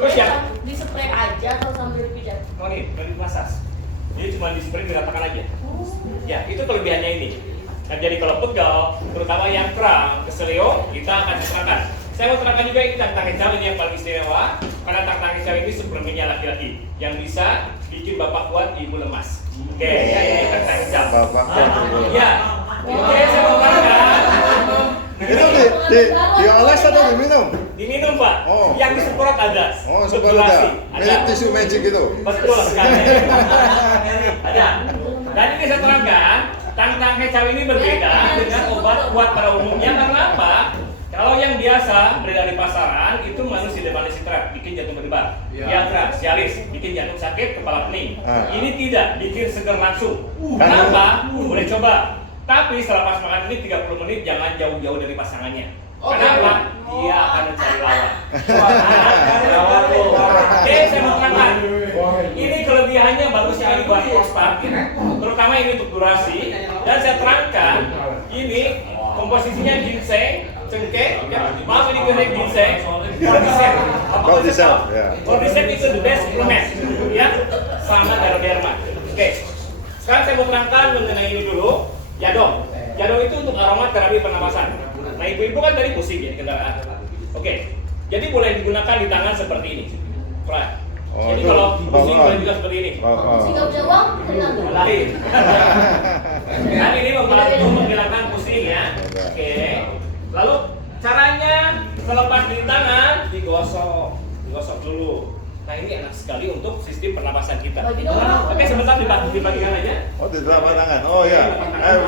Terus ya? Di spray aja atau sambil dipijat? Oh nih, dari massage. Ini cuma di spray diratakan aja. Ya, itu kelebihannya ini. Nah, jadi kalau pegal, terutama yang kram, keselio, kita akan terangkan. Saya mau terangkan juga ini tang-tang hijau ini yang paling istimewa. Karena tang-tang hijau ini superminnya laki-laki yang bisa bikin bapak kuat, ibu lemas. Oke, ya ini tang-tang hijau. Bapak kuat, ibu lemas. Ya, oke saya mau terangkan. Itu dioles atau diminum? Diminum Pak. Oh. Yang disemprot ada. Oh, super ada. Mirip tisu magic itu. Betul sekali. Ada. Dan ini saya terangkan, tang-tang hijau ini berbeda dengan obat kuat pada umumnya karena apa? Kalau yang biasa beredar di pasaran itu manusia demanisitrap, bikin jantung berdebar. Viagra, Cialis, bikin jantung sakit, kepala pening. Ini tidak, bikin seger langsung. Kenapa? Boleh coba. Tapi setelah pas makan ini 30 menit jangan jauh-jauh dari pasangannya. Kenapa? Dia akan mencari lawan. Oke, saya mau terangkan. Ini kelebihannya bagus sekali buat prostat, terutama ini untuk durasi. Dan saya terangkan, ini komposisinya ginseng, cengkeh, maaf ini ginseng, cordyceps. Cordyceps, ya. Cordyceps itu the best supplement, ya, sama Ganoderma. Oke, sekarang saya mau terangkan mengenai ini dulu. Jadong. Jadong itu untuk aroma terapi pernapasan. Nah, ibu-ibu kan tadi pusing ya di kendaraan. Oke. Jadi boleh digunakan di tangan seperti ini. Right. Oh, Jadi itu kalau pusing roll-on. boleh juga seperti ini. Sehingga punya uang, tenang. Lain. Dan ini membantu menghilangkan pusing ya. Oke. Lalu caranya selepas di tangan digosok dulu. Nah ini enak sekali untuk sistem pernapasan kita. Bagi dong. Oke, sebentar dibagikan aja. Oh, di telapak tangan. Oh ya.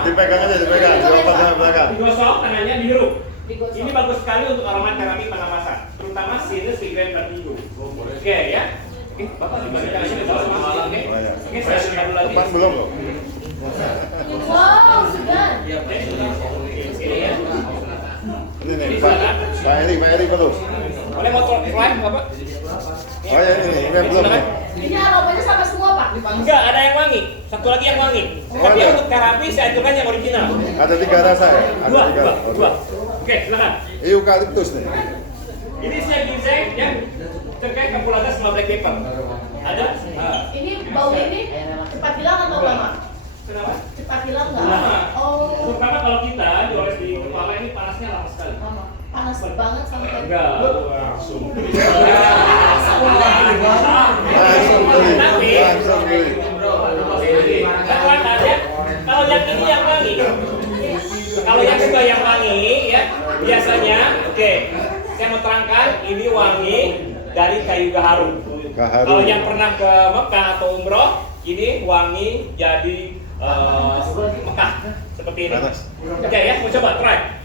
Dipegang aja, dipegang. Telapak tangan belakang. Digosok, tangannya dihirup. Digosok. Ini bagus sekali untuk aromaterapi pernapasan, terutama sinus fibrin vertigo. Oke ya. Oke, Bapak dibagikan aja di bawah sama oke. Oh, ya. Oke, saya siapkan dulu lagi. Depan belum loh. Wow, sudah. Oke, sini ya. Ini nih, Pak Eri perlu. Boleh motor fly Bapak? Oh ya ini yang belum nih. Ini aromanya sama semua, Pak. Enggak, ada yang wangi. Satu lagi yang wangi. Tapi ada. untuk terapi saya ajukan yang original. Ada 3 rasa ya? Ada Dua. Oke, silakan. Eukaliptus nih. Ini saya ginseng ya. Cengkeh, kapulaga sama black pepper. Ada? Ini bau ini cepat hilang atau lama? Kenapa? Cepat hilang nggak? Lama. Oh, Terutama kalau kita dioles di kepala ini panasnya lama sekali. lama. Panas banget sampai. Enggak, langsung. Langsung beli. Kalau yang ini yang wangi. Kalau yang suka yang wangi ya, biasanya oke. Saya mau terangkan ini wangi dari kayu gaharu. Kalau yang pernah ke Mekah atau umroh, ini wangi jadi Mekah seperti ini. Oke ya, mau coba try.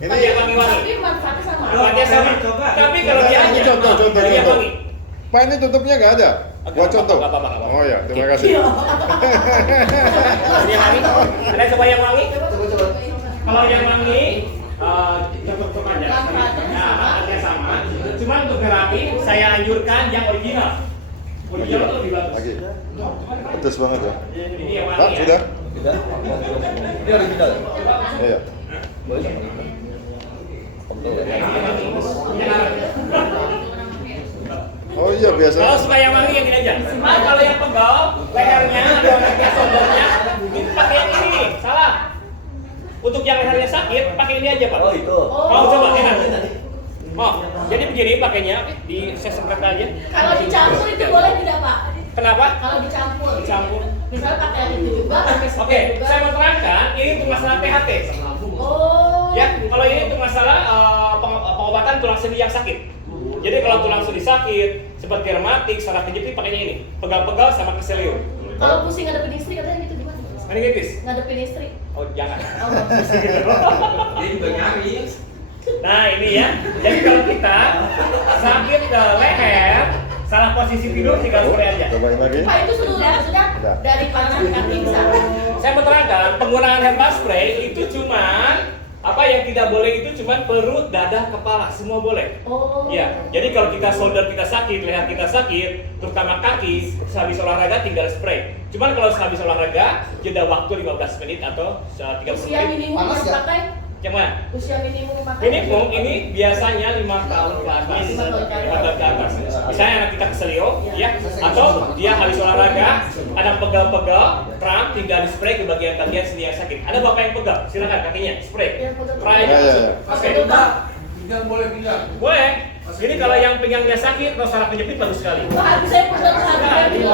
Nah, Ini yang wangi-wangi. Tapi manfaatnya sama. Manfaatnya sama. Tapi kalau dia aja contoh. dia wangi. Pak ini tutupnya nggak ada? Buat contoh. Nggak apa-apa. Oh ya, terima kasih. Ini yang wangi. Ada coba yang wangi? Kalau yang wangi, cukup aja. Manfaatnya sama. Cuma untuk terapi, saya anjurkan yang original. Original itu lebih bagus. Lagi. Pedes banget ya. Ini yang Pak, wangi ya. sudah? Ini original. Iya. Boleh. Oh iya biasa. Kalau suka yang wangi yang ini aja. Nah, kalau yang pegal, lehernya atau yang shouldernya, itu pakai yang ini nih. Salah. Untuk yang lehernya sakit, pakai ini aja Pak. Oh itu. Mau coba enak. Oh, jadi begini pakainya di saya semprot aja. Kalau dicampur itu boleh tidak, Pak? Kenapa? Kalau dicampur. Dicampur. Misalnya pakai yang itu juga, pakai spray Oke, juga. saya mau terangkan ini untuk masalah THT. Oh. Ya, kalau ini untuk masalah pengobatan tulang sendi yang sakit. Jadi kalau tulang sendi sakit, seperti rematik, saraf kejepit pakainya ini. Pegal-pegal sama keselio. Kalau pusing ngadepin istri katanya gitu gimana? Meningitis. Ngadepin istri. Oh, jangan. Oh, bagus. Dia juga nyari. Nah, ini ya. Jadi kalau kita sakit ke leher, salah posisi tidur tinggal spray aja. Cobain lagi. Pak itu sudah Udah. dari panjang kaki bisa. Saya mau terangkan, penggunaan herbal spray itu cuman apa yang tidak boleh itu cuman perut, dada, kepala, semua boleh. Oh. Ya, jadi kalau kita shoulder kita sakit, leher kita sakit, terutama kaki, sehabis olahraga tinggal spray. Cuman kalau sehabis olahraga, jeda waktu 15 menit atau 30 Usia menit. minimum harus pakai. Yang mana? Usia minimum pakai. Minimum ini biasanya 5 tahun ke atas. 5 tahun ke atas. Bisa keselio, ya, atau dia habis olahraga, ada pegal-pegal, kram, tinggal di spray ke bagian-bagian sendi yang sakit. Ada bapak yang pegal, silakan kakinya, spray. Try aja. Oke. Pinggang boleh pinggang. Boleh. Ini kalau yang pinggangnya sakit, atau saraf penjepit bagus sekali. Wah, habis saya pegang sehari.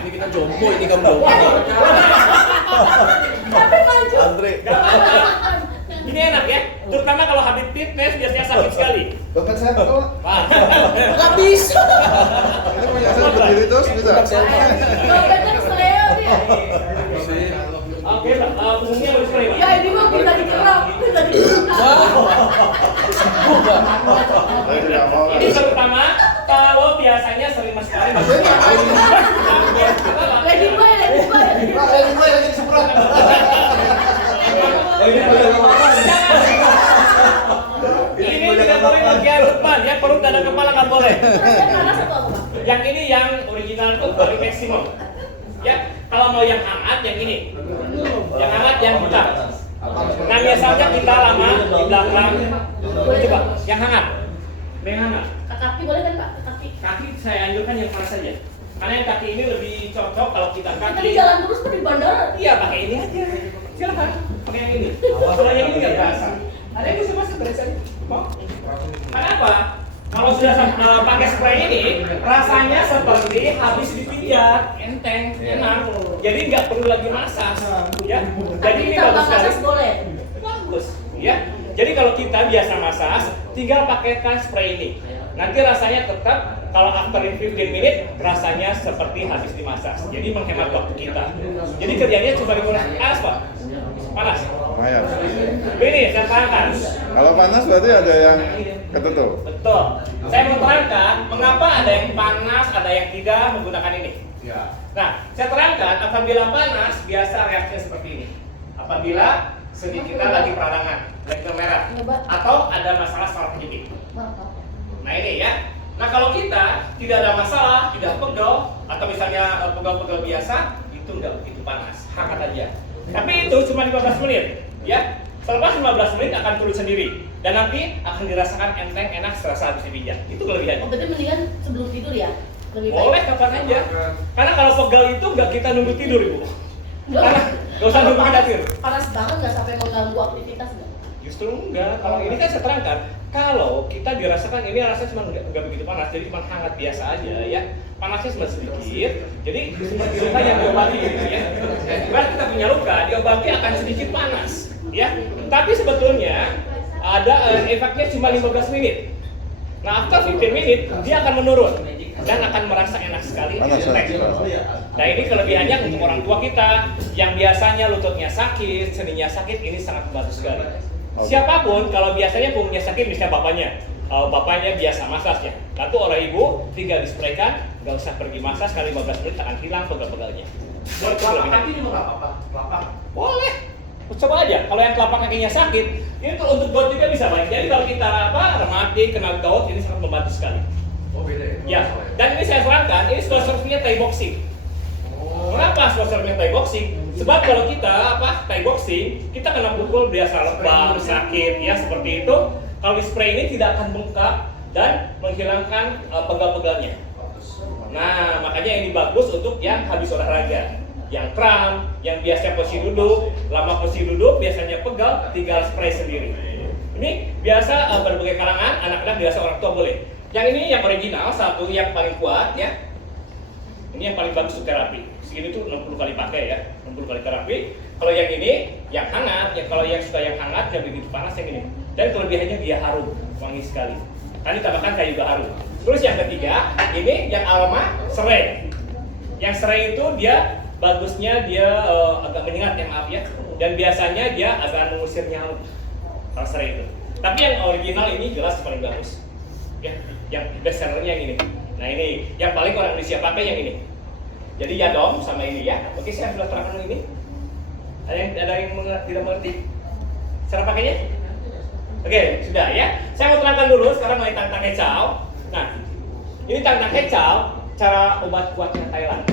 Ini kita jompo, ini kamu jompo. Tapi maju. Antri. Gak apa-apa. Ini enak ya, terutama kalau habis fitness biasanya sakit sekali. Dompet saya betul. Wah. Gak bisa. Ini punya saya berdiri terus bisa. Dompetnya keseleo dia. Oke, punggungnya harus spray, Pak. Ya ini mah kita dikerok, kita dikerok. Saya tidak mau. Ini terutama kalau biasanya sering sekali. Lagi boy. Lagi semprot. Ini tidak boleh bagian depan ya, perut dan kepala nggak boleh. Panas atau apa? Yang ini yang original tuh paling maksimum. Ya, kalau mau yang hangat yang ini. Yang hangat yang hitam. Nah biasanya kita lama di belakang. Coba, yang hangat. Yang hangat. Kaki boleh kan Pak? Kaki. Kaki saya anjurkan yang panas saja. Karena yang kaki ini lebih cocok kalau kita Kita kaki. di jalan terus di bandara. Iya, pakai ini aja. Silakan. Pakai yang ini. Kalau yang ini nggak terasa. Ada yang bisa masuk dari sini? Mau? Kenapa? Kalau sudah pakai spray ini, rasanya seperti habis dipijat, enteng, enak. Jadi nggak perlu lagi massage, ya. Jadi ini bagus sekali. Massage boleh. Bagus, ya. Jadi kalau kita biasa massage, tinggal pakaikan spray ini. Nanti rasanya tetap kalau after 15 menit rasanya seperti habis dimassage. Jadi menghemat waktu kita. Jadi kerjanya cuma dikurangi panas, Pak. Panas. Lumayan. Ini saya terangkan. Kalau panas berarti ada yang ketutup. Betul. Saya mau terangkan mengapa ada yang panas, ada yang tidak menggunakan ini. Ya. Nah, saya terangkan apabila panas biasa reaksinya seperti ini. Apabila sendi kita lagi peradangan, lagi merah, atau ada masalah saraf penjepit. Nah ini ya. Nah kalau kita tidak ada masalah, tidak pegel, atau misalnya pegel-pegel biasa, itu enggak begitu panas, hangat aja. Tapi itu cuma 15 menit, ya. Selepas 15 menit akan turun sendiri dan nanti akan dirasakan enteng, enak, serasa habis dipijat. Itu kelebihannya. Berarti mendingan sebelum tidur ya? Lebih baik. Boleh kapan aja. Karena kalau pegel itu nggak kita nunggu tidur, Ibu. Karena nggak usah nunggu kita tidur. Panas banget nggak sampai mengganggu aktivitas nggak? Justru enggak. Kalau ini kan saya terangkan, kalau kita dirasakan ini rasanya cuma nggak begitu panas, jadi cuma hangat biasa aja ya. Panasnya cuma sedikit, jadi seperti luka yang diobati gitu ya. Karena kita punya luka, diobati akan sedikit panas, ya. Tapi sebetulnya ada efeknya cuma 15 menit. Nah, after 15 menit dia akan menurun dan akan merasa enak sekali. Panas, Nah, ini kelebihannya untuk orang tua kita yang biasanya lututnya sakit, sendinya sakit, ini sangat membantu sekali. Siapapun kalau biasanya punggungnya sakit, misalnya bapaknya biasa massage ya. Lalu orang ibu tinggal dispraykan, nggak usah pergi massage, sekali 15 menit akan hilang pegel-pegelnya. Telapak kaki juga nggak apa-apa. Telapak. Boleh. Coba aja. Kalau yang telapak kakinya sakit, ini tuh untuk gout juga bisa baik. Jadi kalau kita rematik, kena gout, ini sangat membantu sekali. Oh beda ya? Ya. Dan ini saya terangkan, ini spesialnya Thai boxing. Kenapa spesialnya Thai boxing? Sebab kalau kita Thai boxing, kita kena pukul biasa lebam, sakit ya seperti itu. Kalau di spray ini tidak akan bengkak dan menghilangkan pegal-pegalnya. Nah, makanya ini bagus untuk yang habis olahraga, yang kram, yang biasa posisi duduk, lama posisi duduk biasanya pegal, tinggal spray sendiri. Ini biasa berbagai kalangan, anak-anak biasa orang tua boleh. Yang ini yang original, satu yang paling kuat ya. Ini yang paling bagus untuk terapi. Segini tuh 60 kali pakai ya, 60 kali terapi. Kalau yang ini, yang hangat, kalau yang suka yang hangat, yang begitu panas yang ini. Dan kelebihannya dia harum, wangi sekali. Tadi tambahkan kayu juga harum. Terus yang ketiga, ini yang aroma serai. Yang serai itu dia bagusnya dia agak menyengat ya maaf ya. Dan biasanya dia agak mengusir nyamuk. Kalau serai itu. Tapi yang original ini jelas paling bagus. Ya, yang best sellernya yang ini. Nah ini, yang paling orang Indonesia pakai yang ini. Jadi Yadom sama ini ya. Oke, saya sudah terangkan ini. Ada yang tidak mengerti cara pakainya? Oke, sudah ya. Saya mau terangkan dulu sekarang mengenai tangtang kecau. Nah, ini tangtang kecau, cara obat kuatnya Thailand.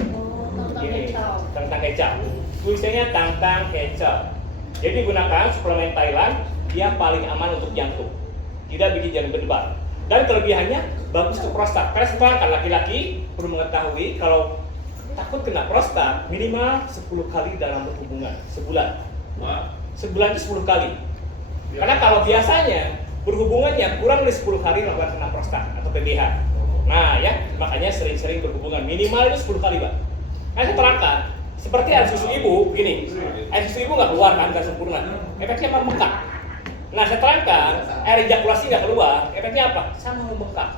Ini tangtang kecau. Tulisannya tangtang kecau. Jadi gunakan suplemen Thailand, dia paling aman untuk jantung. Tidak bikin jantung berdebar. Dan kelebihannya bagus untuk prostat. Karena sekarang laki-laki perlu mengetahui kalau takut kena prostat minimal 10 kali dalam berhubungan sebulan. Sebulan itu 10 kali. Karena kalau biasanya berhubungannya kurang dari 10 hari melakukan kena prostat atau PBH. Nah ya, makanya sering-sering berhubungan minimal itu 10 kali, Pak. Nah, saya terangkan, seperti air susu ibu, gini, air susu ibu nggak keluar kan, nggak sempurna, efeknya membengkak. Nah, saya terangkan, air ejakulasi nggak keluar, efeknya apa? Sama membengkak.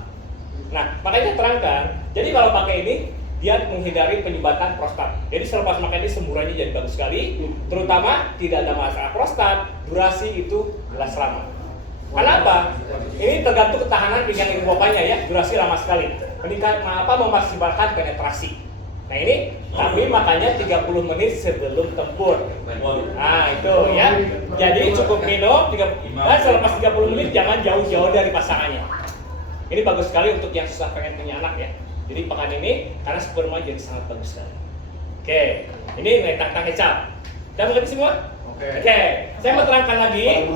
Nah, makanya saya terangkan, jadi kalau pakai ini, dia menghindari penyumbatan prostat. Jadi selepas makan ini semburannya jadi bagus sekali, terutama tidak ada masalah prostat, durasi itu jelas lama. Kenapa? Ini tergantung ketahanan pinggang ibu bapaknya ya, durasi lama sekali. Memaksimalkan penetrasi. Nah ini, tapi makanya 30 menit sebelum tempur. Nah itu ya. Jadi cukup minum, dan selepas 30 menit jangan jauh-jauh dari pasangannya. Ini bagus sekali untuk yang susah pengen punya anak ya. Jadi pakan ini karena sperma jadi sangat bagus sekali. Oke, ini tang-tang kecap. Udah mengerti semua? Oke, saya mau terangkan lagi.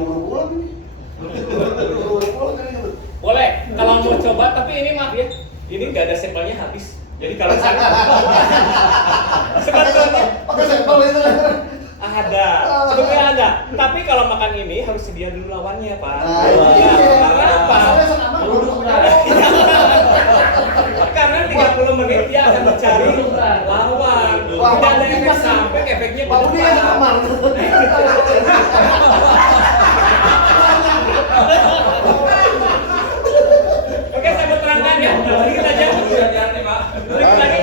Boleh, kalau mau coba, tapi ini maaf ya, ini nggak ada sampelnya habis. Jadi kalau sana sebetulnya Pakai sampel itu. ada, sebetulnya ada. Tapi kalau makan ini harus sedia dulu lawannya, Pak. Iya. Karena apa? Masalahnya sama, Karena 30 menit dia akan mencari lawan. Tidak ada efek samping, efeknya Pak Budi yang kamar. Oke, saya mau terangkan ya. Sedikit aja. Sedikit lagi.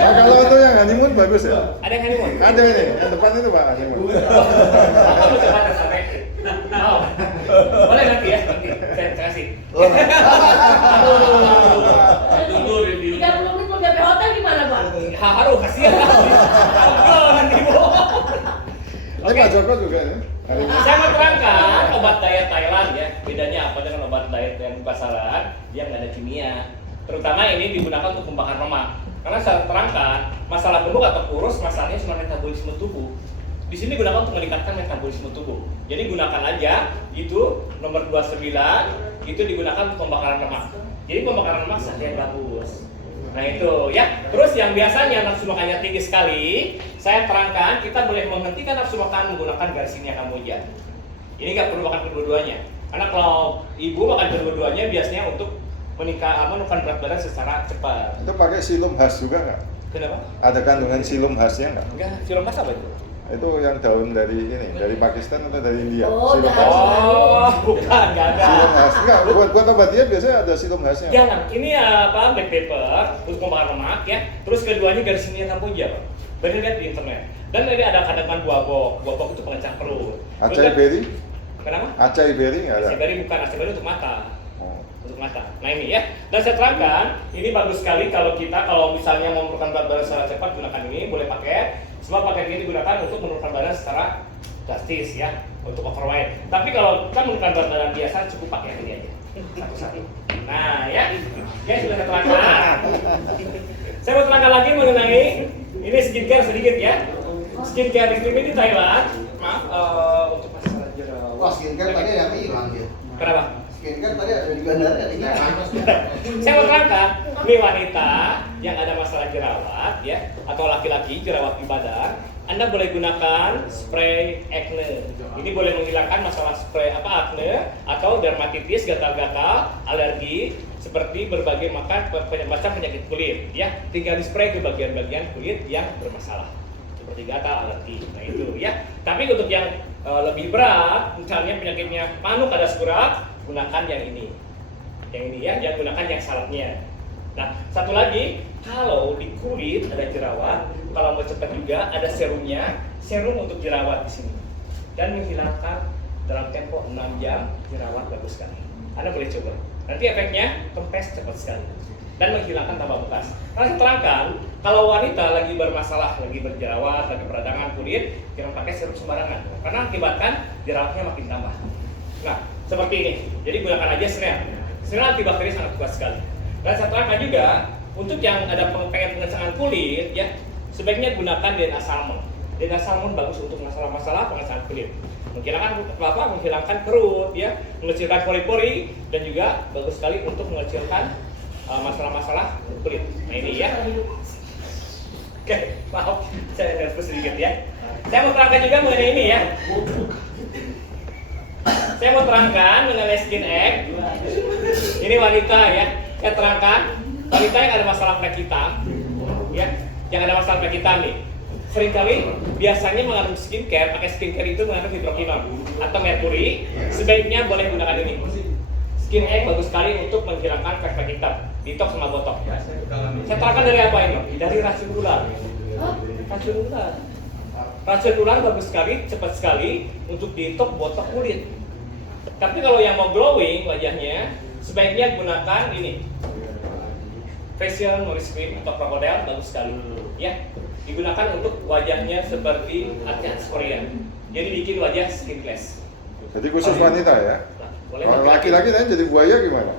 Nah, kalau untuk yang honeymoon bagus ya. Ada yang honeymoon? Ada ini, yang depan itu Pak honeymoon. Apa mau coba tes sampai? Mau? Boleh nanti ya, nanti saya kasih. 30 menit mau DP hotel gimana, Pak? Haru, kasihan. Oh, nanti Bu. Ini Pak Joko juga ya. Saya mau terangkan obat diet Thailand ya. Bedanya apa dengan obat diet yang di pasaran? Dia nggak ada kimia. Terutama ini digunakan untuk membakar lemak. Karena saya terangkan, masalah gemuk atau kurus, masalahnya cuma metabolisme tubuh. Di sini digunakan untuk meningkatkan metabolisme tubuh. Jadi gunakan aja itu nomor 29 itu digunakan untuk pembakaran lemak. Jadi pembakaran lemak seharian bagus. Nah itu ya. Terus yang biasanya nafsu makannya tinggi sekali, saya terangkan kita boleh menghentikan nafsu makan menggunakan Garcinia Cambogia. Ini nggak perlu makan kedua-duanya. Karena kalau ibu makan kedua-duanya biasanya untuk menurunkan berat badan secara cepat. Itu pakai silum khas juga nggak? Kenapa? Ada kandungan silum khasnya nggak? Enggak, film khas apa itu? Itu yang daun dari ini, dari Pakistan atau dari India? Oh, Silum dari- khas. Oh, bukan, nggak ada. Silum khas. Enggak, buat obat dia biasanya ada silum khasnya. Jangan, ini apa black pepper untuk membakar lemak ya. Terus keduanya Garcinia Cambogia, Pak. Boleh lihat di internet. Dan ini ada kandungan buah bok itu pengecah perut. Terus Acai berry? Kenapa? Acai berry nggak ada? Acai berry bukan, acai berry untuk mata. Oh. Untuk mata. Nah ini ya. Dan saya terangkan, ini bagus sekali kalau misalnya mau menurunkan berat badan secara cepat gunakan ini, boleh pakai. Sebab paket ini digunakan untuk menurunkan badan secara drastis ya, untuk overweight. Tapi kalau kita menurunkan berat badan biasa cukup pakai ini aja. Satu-satu. Nah ya, ya sudah saya terangkan. Saya mau terangkan lagi mengenai ini skincare sedikit ya. Skincare di di Thailand. Maaf, untuk masalah jerawat. Wah, skincare tadi yang hilang ya. Kenapa? Skincare tadi ada di bandara ada hilang. Saya mau terangkan, ini wanita yang ada masalah jerawat ya, atau laki-laki jerawat di badan, Anda boleh gunakan spray acne. Ini boleh menghilangkan masalah spray acne atau dermatitis, gatal-gatal, alergi, seperti berbagai macam penyakit kulit ya. Tinggal di spray ke bagian-bagian kulit yang bermasalah seperti gatal, alergi. Nah itu ya. Tapi untuk yang lebih berat, misalnya penyakitnya manuk ada surat, gunakan yang ini. Yang ini ya, jangan gunakan yang saladnya. Nah, satu lagi, kalau di kulit ada jerawat, kalau mau cepat juga ada serumnya, serum untuk jerawat di sini. Dan menghilangkan dalam tempo 6 jam jerawat bagus sekali. Anda boleh coba. Nanti efeknya kempes cepat sekali dan menghilangkan tambah bekas. Karena saya terangkan, kalau wanita lagi bermasalah, lagi berjerawat, lagi peradangan kulit, jangan pakai serum sembarangan. Karena akibatkan jerawatnya makin tambah. Nah, seperti ini. Jadi gunakan aja Snell. Snell antibakteri sangat kuat sekali. Dan saya terangkan juga untuk yang ada pengen pengecangan kulit ya, sebaiknya gunakan DNA salmon. Dengan salmon bagus untuk masalah-masalah pengecasan kulit. Menghilangkan kerut, ya, mengecilkan pori-pori, dan juga bagus sekali untuk mengecilkan masalah-masalah kulit. Nah ini ya. Oke, maaf, saya nervous sedikit ya. Saya mau terangkan juga mengenai ini ya. Saya mau terangkan mengenai skin egg. Ini wanita ya. Saya terangkan wanita yang ada masalah flek hitam, ya, yang ada masalah flek hitam nih. Seringkali biasanya mengandung skincare, pakai skincare itu mengandung hidroquinone atau merkuri. Sebaiknya boleh gunakan ini. Skin egg bagus sekali untuk menghilangkan flek hitam, detox sama botok. Saya terangkan dari apa ini? Dari racun ular. Racun ular. Racun ular bagus sekali, cepat sekali untuk detox botok kulit. Tapi kalau yang mau glowing wajahnya, sebaiknya gunakan ini. Facial nourish cream atau crocodile bagus sekali. Ya, digunakan untuk wajahnya seperti artis Korea. Jadi bikin wajah skinless. Jadi khusus wanita ya? Boleh Kalau laki-laki tadi jadi buaya gimana?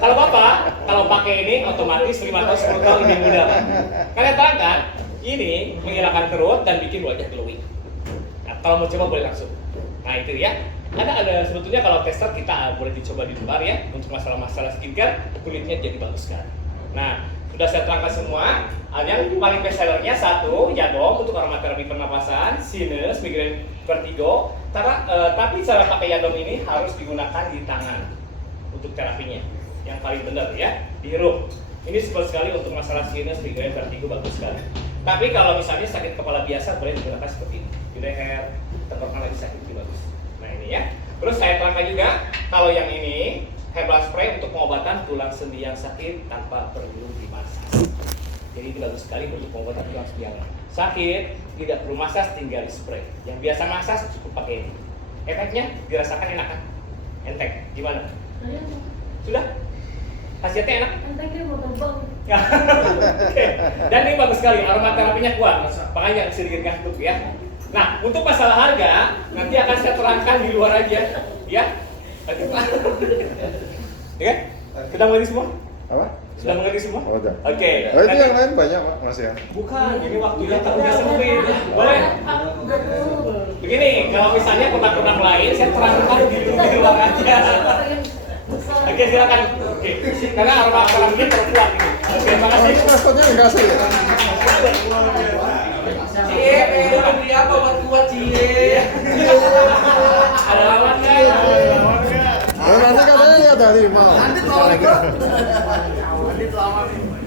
Kalau bapak, kalau pakai ini otomatis 5 tahun 10 tahun lebih muda. Kalian terangkan, ini menghilangkan kerut dan bikin wajah glowing. Nah, kalau mau coba boleh langsung. Nah itu ya. Ada sebetulnya kalau tester kita boleh dicoba di luar ya untuk masalah-masalah skincare, kulitnya jadi bagus sekali. Nah, sudah saya terangkan semua. Yang paling best sellernya satu, Yadom untuk aromaterapi pernapasan, sinus, migrain, vertigo. Tapi cara pakai Yadom ini harus digunakan di tangan untuk terapinya. Yang paling benar ya, dihirup. Ini super sekali untuk masalah sinus, migrain, vertigo, bagus sekali. Tapi kalau misalnya sakit kepala biasa boleh digunakan seperti ini. Di leher, tenggorokan lagi sakit juga bagus. Nah ini ya. Terus saya terangkan juga kalau yang ini herbal spray untuk pengobatan tulang sendi yang sakit tanpa perlu dimasas. Jadi ini bagus sekali untuk pengobatan tulang sendi yang sakit, tidak perlu masas, tinggal di spray. Yang biasa masas cukup pakai ini. Efeknya dirasakan enak kan? Enteng. Gimana? Sudah? Khasiatnya enak? Entengnya mau terbang. Oke. Dan ini bagus sekali, aromaterapinya kuat. Makanya sedikit ngantuk ya. Nah, untuk masalah harga nanti akan saya terangkan di luar aja, ya. Oke, Pak. Ya, sudah mengerti semua? Apa? Sudah mengerti semua? Oh, udah. Oke. Oh, itu yang lain banyak Pak, Mas ya? Bukan, ini waktunya tak udah sempit. Boleh? Begini, kalau misalnya produk-produk lain saya terangkan di luar aja. Oke, silakan. Oke. Karena aromaterapinya terkuat ini. Oke, terima Oh, kasih. ini maskotnya dikasih ya? Cie, beli apa buat kuat Cie? Ada lawannya. Oh, nanti katanya lihat harimau. Nanti lawan gua. Nanti lawan.